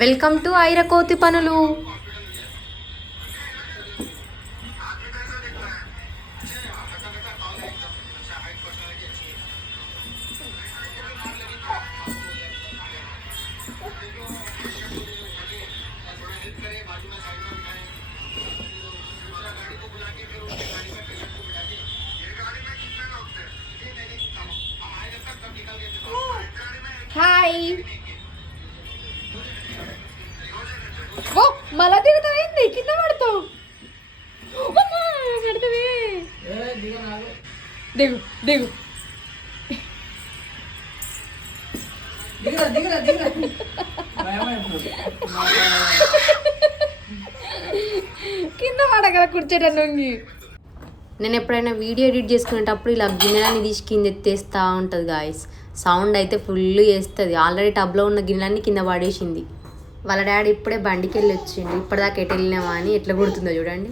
Welcome to Aira కోతి పనులు. Hi. ఓ మళ్ళా దిగుతావేంది? కింద పడతావు. పడతావే. దిగు దిగు. కింద పడగల కూర్చోట నొంగి. నేను ఎప్పుడైనా వీడియో ఎడిట్ చేసుకునేటప్పుడు ఇలా గిన్నెలన్నీ తీసి కింద ఎత్తేస్తూ ఉంటుంది గాయస్. సౌండ్ అయితే ఫుల్ చేస్తుంది. ఆల్రెడీ టబ్లో ఉన్న గిన్నెలన్నీ కింద పడేసింది. వాళ్ళ డాడీ ఇప్పుడే బండికి వెళ్ళి వచ్చిండు. ఇప్పటిదాకా ఎటు వెళ్ళినామా అని ఎట్లా కుడుతుందో చూడండి.